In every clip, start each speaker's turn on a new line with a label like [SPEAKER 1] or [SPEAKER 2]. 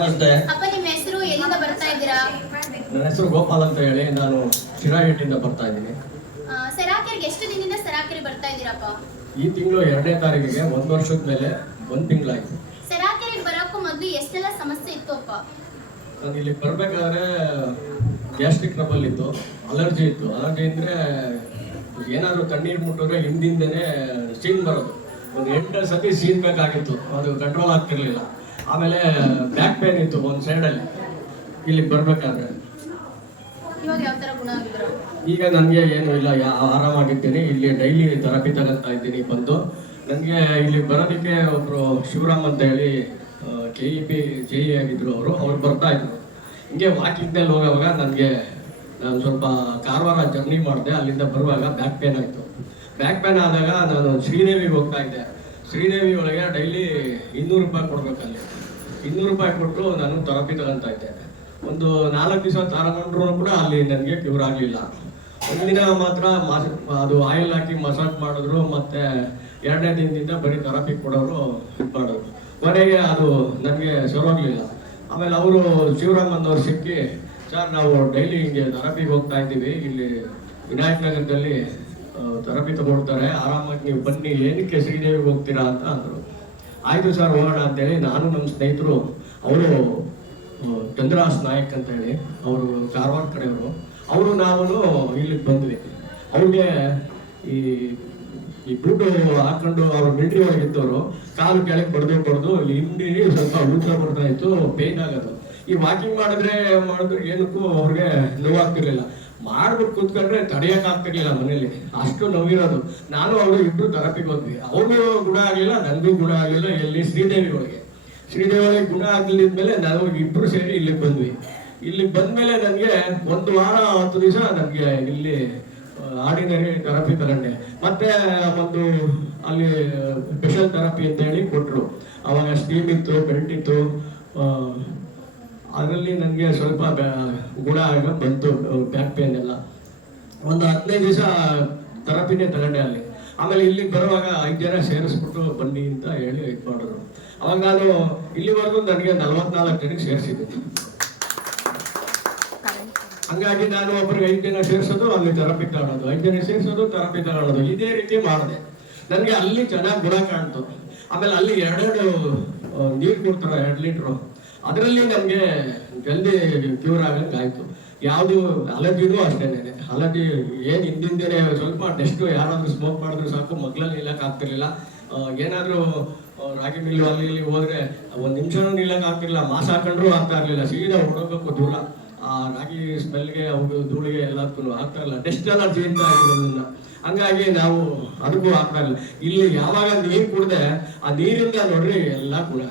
[SPEAKER 1] ನಮಸ್ತೆ.
[SPEAKER 2] ಅಪ್ಪ ನಿಮ್ಮ ಹೆಸರು ಎಲ್ಲಿಂದ ಬರ್ತಾ ಇದ್ದೀರಾ?
[SPEAKER 1] ನನ್ನ ಹೆಸರು ಗೋಪಾಲ್ ಅಂತ ಹೇಳಿ ನಾನು ಶಿರಾಗೇಟಿಂದ ಬರ್ತಾ ಇದ್ದೀನಿ.
[SPEAKER 2] ಸರಾಕೆರೆಗೆ ಎಷ್ಟು ದಿನದಿಂದ ಸರಾಕೆರೆ ಬರ್ತಾ ಇದ್ದೀರಪ್ಪ
[SPEAKER 1] ಈ ತಿಂಗಳು ಎರಡನೇ ತಾರೀಕಿಗೆ ಒಂದು ವರ್ಷದ ಮೇಲೆ ಒಂದು ತಿಂಗಳಾಯ್ತು.
[SPEAKER 2] ಸರಾಕೆರೆಗೆ ಬರೋಕ್ಕೂ ಮೊದಲು ಎಷ್ಟೆಲ್ಲ ಸಮಸ್ಯೆ ಇತ್ತು ಅಪ್ಪ?
[SPEAKER 1] ನಾನು ಇಲ್ಲಿ ಬರಬೇಕಾದ್ರೆ ಗ್ಯಾಸ್ಟ್ರಿಕ್ ಟ್ರಬಲ್ ಇತ್ತು ಅಲರ್ಜಿ ಇತ್ತು. ಅಲರ್ಜಿ ಅಂದರೆ ಏನಾದರೂ ತಣ್ಣೀರು ಮುಟ್ಟಿದ್ರೆ ಹಿಂದಿಂದನೇ ಸೀನ್ ಬರೋದು. ಒಂದು ಎಂಟು ಸತಿ ಸೀನ್ಬೇಕಾಗಿತ್ತು ಅದು ಕಂಟ್ರೋಲ್ ಆಗ್ತಿರ್ಲಿಲ್ಲ. ಆಮೇಲೆ ಬ್ಯಾಕ್ ಪೇನ್ ಇತ್ತು ಒಂದು ಸೈಡಲ್ಲಿ ಇಲ್ಲಿ ಬರಬೇಕಾದ್ರೆ. ಈಗ ನನಗೆ ಏನು ಇಲ್ಲ ಆರಾಮಾಗಿದ್ದೀನಿ. ಇಲ್ಲಿ ಡೈಲಿ ಥೆರಪಿ ತಗೋತಾ ಇದ್ದೀನಿ ಬಂದು. ನನಗೆ ಇಲ್ಲಿ ಬರೋದಕ್ಕೆ ಒಬ್ಬರು ಶಿವರಾಮ್ ಅಂತ ಹೇಳಿ K E P J E ಆಗಿದ್ರು ಅವರು. ಅವ್ರು ಬರ್ತಾ ಇದ್ರು. ಹಿಂಗೆ ವಾಕಿಂಗ್ನಲ್ಲಿ ಹೋಗುವಾಗ ನನಗೆ ನಾನು ಸ್ವಲ್ಪ ಕಾರವಾರ ಜರ್ನಿ ಮಾಡಿದೆ. ಅಲ್ಲಿಂದ ಬರುವಾಗ ಬ್ಯಾಕ್ ಪೇನ್ ಆಯಿತು. ಬ್ಯಾಕ್ ಪೇನ್ ಆದಾಗ ನಾನು ಶ್ರೀದೇವಿಗೆ ಹೋಗ್ತಾ ಇದ್ದೆ. ಶ್ರೀದೇವಿ ಒಳಗೆ ಡೈಲಿ ಇನ್ನೂರು ರೂಪಾಯಿ ಕೊಡ್ಬೇಕಲ್ಲಿ ಇನ್ನೂರು ರೂಪಾಯಿ ಕೊಟ್ಟು ನಾನು ಥೆರಪಿ ತಗೊಂತ ಇದ್ದೆ. ಒಂದು ನಾಲ್ಕು ದಿವಸ ತಗೊಂಡ್ರು ಕೂಡ ಅಲ್ಲಿ ನನಗೆ ಕ್ಯೂರ್ ಆಗಲಿಲ್ಲ. ಒಂದಿನ ಮಾತ್ರ ಮಸ, ಅದು ಆಯಿಲ್ ಹಾಕಿ ಮಸಾಜ್ ಮಾಡಿದ್ರು, ಮತ್ತೆ ಎರಡನೇ ದಿನದಿಂದ ಬರೀ ಥೆರಪಿ ಕೊಡೋರು ಇದು ಮಾಡೋರು. ಕೊನೆಗೆ ಅದು ನನಗೆ ಸರೋಗ್ಲಿಲ್ಲ ಆಮೇಲೆ ಅವರು ಶಿವರಾಮ್ ಅನ್ನೋರು ಸಿಕ್ಕಿ, ಸರ್, ನಾವು ಡೈಲಿ ಹಿಂಗೆ ಥೆರಪಿಗೆ ಹೋಗ್ತಾ ಇದ್ದೀವಿ. ಇಲ್ಲಿ ವಿನಾಯಕ್ ನಗರದಲ್ಲಿ ಥೆರಪಿ ತಗೊಳ್ತಾರೆ. ಆರಾಮಾಗಿ ನೀವು ಬನ್ನಿ. ಏನಕ್ಕೆ ಶ್ರೀದೇವಿಗೆ ಹೋಗ್ತೀರಾ? ಅಂತ ಅಂದರು. ಆಯಿತು ಸರ್, ಹೋಗೋಣ ಅಂತೇಳಿ ನಾನು ನಮ್ಮ ಸ್ನೇಹಿತರು, ಅವರು ಚಂದ್ರಹಾಸ್ ನಾಯಕ್ ಅಂತ ಹೇಳಿ, ಅವರು ಕಾರವಾರ ಕಡೆಯವರು. ಅವರು ನಾವು ಇಲ್ಲಿಗೆ ಬಂದ್ವಿ. ಅವ್ರಿಗೆ ಈ ಈ ಬೂಟು ಹಾಕೊಂಡು ಅವ್ರು ಮಿಲ್ಟ್ರಿ ಒಳಗೆ ಇದ್ದವರು, ಕಾಲು ಕೆಳಗೆ ಬಡ್ದು ಬಡ್ದು ಹಿಂಡಿ ಸ್ವಲ್ಪ ಊಟ ಬರ್ತಾ ಇತ್ತು ಪೇನ್ ಆಗೋದು. ಈ ವಾಕಿಂಗ್ ಮಾಡಿದ್ರೆ ಮಾಡಿದ್ರೆ ಏನಕ್ಕೂ ಅವ್ರಿಗೆ ನೋವಾಗ್ತಿರ್ಲಿಲ್ಲ. ಮಾಡ್ಬಿಟ್ಟು ಕೂತ್ಕೊಂಡ್ರೆ ಆಗ್ತಿರ್ಲಿಲ್ಲ ಮನೇಲಿ ಅಷ್ಟು ನೋವಿರೋದು. ನಾನು ಅವರು ಇಬ್ರು ಥೆರಪಿಗೆ ಹೋದ್ವಿ. ಅವ್ರಿಗೂ ಗುಣ ಆಗಲಿಲ್ಲ ನನಗೂ ಗುಣ ಆಗಲಿಲ್ಲ ಎಲ್ಲಿ ಶ್ರೀದೇವಿ ಒಳಗೆ ಶ್ರೀದೇವಿ ಒಳಗೆ ಗುಣ ಆಗಲಿದ್ಮೇಲೆ ನಾವು ಇಬ್ರು ಸೇರಿ ಇಲ್ಲಿಗೆ ಬಂದ್ವಿ. ಇಲ್ಲಿಗೆ ಬಂದ್ಮೇಲೆ ನನಗೆ ಒಂದು ವಾರ, ಹತ್ತು ದಿವಸ ನನಗೆ ಇಲ್ಲಿ ಆರ್ಡಿನರಿ ಥೆರಪಿ ತಗೊಂಡೆ ಮತ್ತೆ ಒಂದು ಅಲ್ಲಿ ಸ್ಪೆಷಲ್ ಥೆರಪಿ ಅಂತ ಹೇಳಿ ಕೊಟ್ಟರು ಅವಾಗ ಸ್ಟೀಮ್ ಇತ್ತು, ಬೆಲ್ಟ್ ಇತ್ತು ಅದರಲ್ಲಿ ನನಗೆ ಸ್ವಲ್ಪ ಗುಣ ಬಂತು, ಬ್ಯಾಕ್ ಪೇನ್ ಎಲ್ಲ. ಒಂದು ಹದಿನೈದು ದಿವಸ ಥೆರಪಿನೇ ತಗೊಂಡೆ ಅಲ್ಲಿ. ಆಮೇಲೆ ಇಲ್ಲಿಗೆ ಬರುವಾಗ ಐದು ಜನ ಸೇರಿಸ್ಬಿಟ್ಟು ಬನ್ನಿ ಅಂತ ಹೇಳಿ ಇದು ಮಾಡಿದ್ರು. ಅವಾಗ ನಾನು ಇಲ್ಲಿವರೆಗೂ ನನಗೆ ನಲವತ್ನಾಲ್ಕು ಜನಕ್ಕೆ ಸೇರಿಸಿದ್ದೆ ಹಂಗಾಗಿ ನಾನು ಒಬ್ಬರಿಗೆ ಐದು ಜನ ಸೇರಿಸೋದು, ಅಲ್ಲಿ ಥೆರಪಿ ತಗೊಳ್ಳೋದು ಐದು ಜನ ಸೇರಿಸೋದು ಥೆರಪಿ ತಗೊಳ್ಳೋದು ಇದೇ ರೀತಿ ಮಾಡಿದೆ. ನನಗೆ ಅಲ್ಲಿ ಚೆನ್ನಾಗಿ ಗುಣ ಕಾಣ್ತು. ಆಮೇಲೆ ಅಲ್ಲಿ ಎರಡೆರಡು ನೀರು ಕೊಡ್ತಾರೆ, ಎರಡು ಲೀಟ್ರು. ಅದರಲ್ಲಿ ನನಗೆ ಜಲ್ದಿ ಕ್ಯೂರ್ ಆಗಂಗೆ ಆಯಿತು. ಯಾವುದು ಅಲರ್ಜಿನೂ ಅಷ್ಟೇನೆ ಅಲರ್ಜಿ ಏನು ಹಿಂದಿಂದೇನೆ ಸ್ವಲ್ಪ ನೆಕ್ಸ್ಟ್ ಯಾರಾದರೂ ಸ್ಮೋಕ್ ಮಾಡಿದ್ರು ಸಾಕು ಮಗ್ಳಲ್ಲಿ ನಿಲ್ಲಕ್ಕೆ ಆಗ್ತಿರ್ಲಿಲ್ಲ. ಏನಾದರೂ ರಾಗಿ ಮಿಲ್ಲು ಅಲ್ಲಿ ಇಲ್ಲಿ ಹೋದ್ರೆ ಒಂದು ನಿಮಿಷನೂ ನಿಲ್ಲಕ್ಕೆ ಆಗ್ತಿರ್ಲಿಲ್ಲ, ಮಾಸ್ ಹಾಕೊಂಡ್ರು ಆಗ್ತಾ ಇರಲಿಲ್ಲ, ಸೀದಾ ಹುಡುಗಕ್ಕೂ ದೂರ. ಆ, ರಾಗಿ ಸ್ಮೆಲ್ಗೆ ಅವ್ರು ಧೂಳಿಗೆ ಎಲ್ಲದಕ್ಕೂ ಆಗ್ತಾ ಇಲ್ಲ ಡೆಸ್ಟ್ ಅಲರ್ಜಿ ಅಂತ ಆಗಿರೋದನ್ನ ಹಂಗಾಗಿ ನಾವು ಅದಕ್ಕೂ ಆಗ್ತಾ ಇಲ್ಲ ಇಲ್ಲಿ ಯಾವಾಗ ನೀರು ಕುಡ್ದೆ, ಆ ನೀರಿಂದ ನೋಡ್ರಿ ಎಲ್ಲ ಗುಣ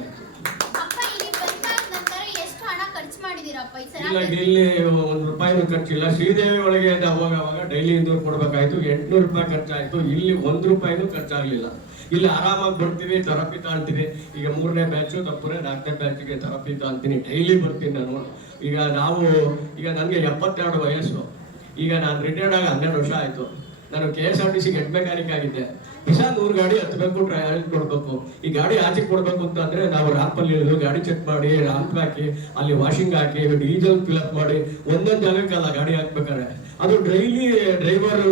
[SPEAKER 2] ಇಲ್ಲ
[SPEAKER 1] ಇಲ್ಲಿ ಒಂದು ರೂಪಾಯಿನೂ ಖರ್ಚಿಲ್ಲ. ಶ್ರೀದೇವಿ ಒಳಗೆ ಅವಾಗ ಅವಾಗ ಡೈಲಿ ಇನ್ನೂರು ಕೊಡ್ಬೇಕಾಯ್ತು. ಎಂಟ್ನೂರು ರೂಪಾಯಿ ಖರ್ಚಾಯ್ತು. ಇಲ್ಲಿ ಒಂದು ರೂಪಾಯಿನೂ ಖರ್ಚಾಗ್ಲಿಲ್ಲ. ಇಲ್ಲಿ ಆರಾಮಾಗಿ ಬರ್ತೀವಿ ಥೆರಪಿ ತಾಳ್ತೀನಿ. ಈಗ ಮೂರನೇ ಬ್ಯಾಚು ತಪ್ಪರೆ ನಾಲ್ಕನೇ ಬ್ಯಾಚಿಗೆ ಥೆರಪಿ ತಾಳ್ತೀನಿ. ಡೈಲಿ ಬರ್ತೀನಿ ನಾನು. ಈಗ ನಾವು ಈಗ ನನಗೆ ಎಪ್ಪತ್ತೆರಡು ವಯಸ್ಸು. ಈಗ ನಾನು ರಿಟೈರ್ಡ್ ಆಗಿ ಹನ್ನೆರಡು ವರ್ಷ ಆಯಿತು. ನಾನು K S R T C head mechanic ಆಗಿದ್ದೆ. ದಿವಸ ನೂರು ಗಾಡಿ ಹತ್ತಬೇಕು ಟ್ರಯಲ್ ಕೊಡ್ಬೇಕು. ಈ ಗಾಡಿ ಆಚೆ ಕೊಡ್ಬೇಕು ಅಂತಂದ್ರೆ ನಾವು ರಾಂಪಲ್ಲಿ ಇಳಿದು ಗಾಡಿ ಚೆಕ್ ಮಾಡಿ, ರಾಂಪ್ ಹಾಕಿ, ಅಲ್ಲಿ ವಾಷಿಂಗ್ ಹಾಕಿ, ಡೀಸೆಲ್ ಫಿಲ್ಅಪ್ ಮಾಡಿ, ಒಂದೊಂದು ಜಾಗಕ್ಕಲ್ಲ ಗಾಡಿ ಹಾಕ್ಬೇಕಾದ್ರೆ. ಅದು ಡೈಲಿ ಡ್ರೈವರ್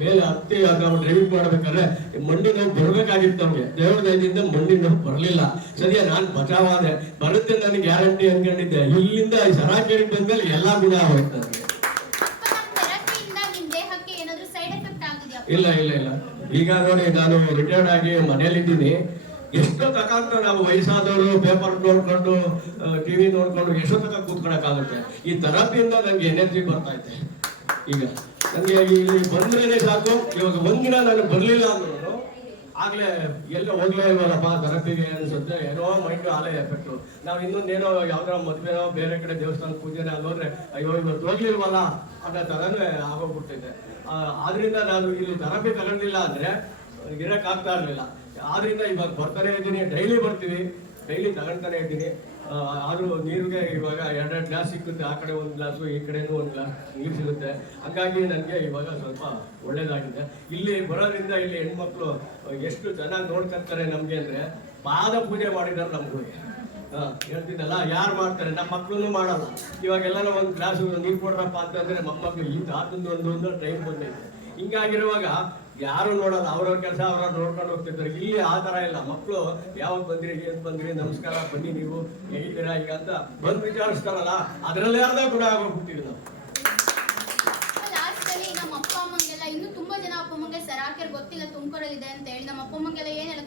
[SPEAKER 1] ಮೇಲೆ ಹತ್ತಿ ನಾವು ಡ್ರೈವಿಂಗ್ ಮಾಡ್ಬೇಕಾದ್ರೆ ಮಂಡಿ ನಾವು ಬರ್ಬೇಕಾಗಿತ್ತು ನಮ್ಗೆ. ದೇವ್ರ ದಯದಿಂದ ಮಂಡಿ ನೋವು ಬರಲಿಲ್ಲ. ಸರಿಯಾ ನಾನು ಬಚಾವಾದೆ ಬರುತ್ತೆ ನನಗೆ ಗ್ಯಾರಂಟಿ ಅನ್ಕೊಂಡಿದ್ದೆ. ಇಲ್ಲಿಂದ ಸರಾಕೇರಿ ಬಂದ್ಮೇಲೆ ಎಲ್ಲಾ ಗುಣ ಆಗೋಯ್ತು
[SPEAKER 2] ಅಪ್ಪ ನಮ್ಮ ಥೆರಪಿಯಿಂದ ನಿಮ್ ದೇಹಕ್ಕೆ ಏನಾದ್ರೂ ಸೈಡ್ ಎಫೆಕ್ಟ್ ಆಗಿದೆಯಾ
[SPEAKER 1] ಇಲ್ಲ ಇಲ್ಲ ಇಲ್ಲ. ಈಗ ನೋಡಿ ನಾನು ರಿಟೈರ್ಡ್ ಆಗಿ ಮನೇಲಿದ್ದೀನಿ ಎಷ್ಟೋ ತಕಂತ ನಾವು ವಯಸ್ಸಾದವರು ಪೇಪರ್ ನೋಡ್ಕೊಂಡು ಟಿವಿ ನೋಡ್ಕೊಂಡು ಎಷ್ಟೋ ತಕ ಕೂತ್ಕೊಳಕ್ಕಾಗುತ್ತೆ. ಈ ಥೆರಪಿಯಿಂದ ನನಗೆ ಎನರ್ಜಿ ಬರ್ತಾ ಇದೆ. ಈಗ ನನಗೆ ಇಲ್ಲಿ ಬಂದ್ರೇನೆ ಸಾಕು. ಇವಾಗ ಒಂದಿನ ನಾನು ಬರಲಿಲ್ಲ ಅಂದ್ರು ಆಗ್ಲೇ ಎಲ್ಲ ಹೋಗ್ಲೇ ಇಲ್ವಲ್ಲಪ್ಪ ಥೆರಪಿಗೆ ಅನ್ಸುತ್ತೆ. ಏನೋ ಮೈಂಡ್ ಆಲೇ ಎಫೆಕ್ಟು ನಾವು ಇನ್ನೊಂದೇನೋ ಯಾವ್ದಾರ ಮದುವೆನೋ ಬೇರೆ ಕಡೆ ದೇವಸ್ಥಾನ ಪೂಜೆನೇ ಅಲ್ಲೋದ್ರೆ ಅಯ್ಯೋ, ಇವತ್ತು ಹೋಗ್ಲಿಲ್ವಲ್ಲ? ಅನ್ನೋ ಥರನೇ ಆಗೋಗ್ಬಿಟ್ಟಿದೆ. ಆದ್ರಿಂದ ನಾನು ಇಲ್ಲಿ ಥೆರಪಿ ತಗೊಂಡಿಲ್ಲ ಅಂದ್ರೆ ಆಗ್ತಾ ಇರ್ಲಿಲ್ಲ. ಆದ್ರಿಂದ ಇವಾಗ ಬರ್ತಾನೆ ಇದ್ದೀನಿ, ಡೈಲಿ ಬರ್ತೀವಿ ಡೈಲಿ ತಗೊಳ್ತಾನೆ ಇದ್ದೀನಿ. ಆ, ಆದ್ರೂ ನೀರಿಗೆ ಇವಾಗ ಎರಡೆರಡು ಗ್ಲಾಸ್ ಸಿಕ್ಕುತ್ತೆ ಆ ಕಡೆ ಒಂದು ಗ್ಲಾಸು ಈ ಕಡೆನೂ ಒಂದು ಗ್ಲಾಸ್ ನೀರು ಸಿಗುತ್ತೆ. ಹಾಗಾಗಿ ನನಗೆ ಇವಾಗ ಸ್ವಲ್ಪ ಒಳ್ಳೆಯದಾಗಿದೆ ಇಲ್ಲಿ ಬರೋದ್ರಿಂದ ಇಲ್ಲಿ ಹೆಣ್ಮಕ್ಳು ಎಷ್ಟು ಚೆನ್ನಾಗಿ ನೋಡ್ಕೊಂತಾರೆ ನಮಗೆ ಅಂದರೆ ಪಾದ ಪೂಜೆ ಮಾಡಿದ್ದಾರೆ ನಮಗೂ ಹಾಂ ಹೇಳ್ತಿದ್ದಲ್ಲ ಯಾರು ಮಾಡ್ತಾರೆ? ನಮ್ಮ ಮಕ್ಕಳು ಮಾಡಲ್ಲ. ಇವಾಗೆಲ್ಲ ಒಂದು ಗ್ಲಾಸ್ ನೀರು ಕೊಡ್ರಪ್ಪ ಅಂತಂದ್ರೆ ಮಕ್ಕಳು ಈ ತಾತಂದು ಒಂದು ಒಂದು ಟೈಮ್ ಬಂದೈತೆ. ಹಿಂಗಾಗಿರುವಾಗ ಯಾರು ನೋಡಲ್ಲ, ಅವ್ರವ್ರ ಕೆಲಸ ಅವ್ರ ನೋಡ್ಕೊಂಡು ಹೋಗ್ತಿದ್ರು ಇಲ್ಲಿ ಆ ಥರ ಇಲ್ಲ. ಮಕ್ಕಳು ಯಾವಾಗ ಬಂದ್ರಿ, ಏನು ಬಂದ್ರಿ, ನಮಸ್ಕಾರ, ಬನ್ನಿ ನೀವು, ಹೇಗಿದ್ದೀರಾ ಈಗ ಅಂತ ಬಂದು ವಿಚಾರಿಸ್ತಾರಲ್ಲ, ಅದರಲ್ಲೇ ಅರ್ಧ ಕೂಡ ಆಗೋಗ್ಬಿಟ್ಟಿರಿ ನಾವು
[SPEAKER 2] ಲಾಸ್ಟ್ ಅಲ್ಲಿ ನಮ್ಮ ಅಪ್ಪ ಅಮ್ಮಂಗೆಲ್ಲ ಇನ್ನು ತುಂಬಾ ಜನ ಅಪ್ಪ ಗೊತ್ತಿಲ್ಲ ತುಮಕೂರಲ್ಲಿ ಇದೆ ಅಂತ ಹೇಳಿ ನಮ್ಮ ಅಪ್ಪ ಅಮ್ಮಂಗೆಲ್ಲ ಏನ್ ಹೇಳಕ್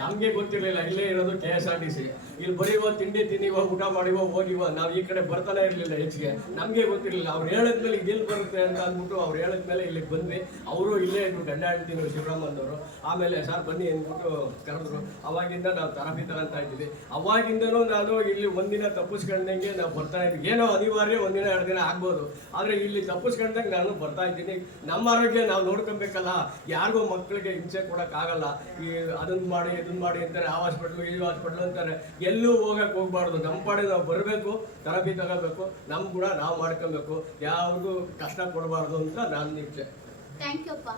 [SPEAKER 1] ನಮ್ಗೆ ಗೊತ್ತಿರಲಿಲ್ಲ, ಇಲ್ಲೇ ಇರೋದು K S R T C ಇಲ್ಲಿ ಬರೀವ ತಿಂಡಿ, ತಿನ್ನಿವ, ಊಟ ಮಾಡಿವ ಹೋಗಿವ ನಾವು ಈ ಕಡೆ ಬರ್ತಾನೆ ಇರಲಿಲ್ಲ ಹೆಚ್ಚಿಗೆ. ನಮಗೆ ಗೊತ್ತಿರಲಿಲ್ಲ, ಅವ್ರು ಹೇಳಿದ್ಮೇಲೆ ಇಲ್ಲಿ ಬರುತ್ತೆ ಅಂತ ಅಂದ್ಬಿಟ್ಟು ಅವ್ರು ಹೇಳಿದ್ಮೇಲೆ ಇಲ್ಲಿ ಬಂದ್ವಿ. ಅವರು ಇಲ್ಲೇ ಇದ್ರು, ಗಂಡ ಹೇಳ್ತೀವಿ ಶಿವರಾಮಂದವರು ಆಮೇಲೆ, ಸರ್, ಬನ್ನಿ, ಅಂದ್ಬಿಟ್ಟು ಕರೆದ್ರು. ಅವಾಗಿಂದ ನಾವು ತರಭೀತ ಅಂತ ಇದ್ದೀವಿ. ಅವಾಗಿಂದನೂ ನಾನು ಇಲ್ಲಿ ಒಂದಿನ ತಪ್ಪಿಸ್ಕೊಂಡಂಗೆ ನಾವು ಬರ್ತಾ ಇದ್ವಿ. ಏನೋ ಅನಿವಾರ್ಯ, ಒಂದಿನ, ಎರಡು ದಿನ ಆಗ್ಬೋದು. ಆದರೆ ಇಲ್ಲಿ ತಪ್ಪಿಸ್ಕೊಂಡಂಗೆ ನಾನು ಬರ್ತಾ ಇದ್ದೀನಿ. ನಮ್ಮ ಆರೋಗ್ಯ ನಾವು ನೋಡ್ಕೊಬೇಕಲ್ಲ. ಯಾರಿಗೂ ಮಕ್ಕಳಿಗೆ ಹಿಂಸೆ ಕೊಡೋಕ್ಕಾಗಲ್ಲ ಈ ಅದನ್ನು ಮಾಡಿ ಇದನ್ನು ಮಾಡಿ ಅಂತಾರೆ, ಆ ಹಾಸ್ಪಿಟ್ಲು ಈ ಹಾಸ್ಪಿಟ್ಲು ಅಂತಾರೆ. ಎಲ್ಲೂ ಹೋಗಕ್ಕೆ ಹೋಗ್ಬಾರ್ದು. ನಮ್ಮ ಪಾಡಿ ನಾವು ಬರಬೇಕು ತರಬೇತಿ ತಗೋಬೇಕು ನಮ್ಮ ಕೂಡ ನಾವು ಮಾಡ್ಕೊಬೇಕು. ಯಾವ್ದು ಕಷ್ಟ ಕೊಡಬಾರ್ದು ಅಂತ ನಾನು ನಿರೀಕ್ಷೆ
[SPEAKER 2] ಥ್ಯಾಂಕ್ ಯು ಅಪ್ಪ.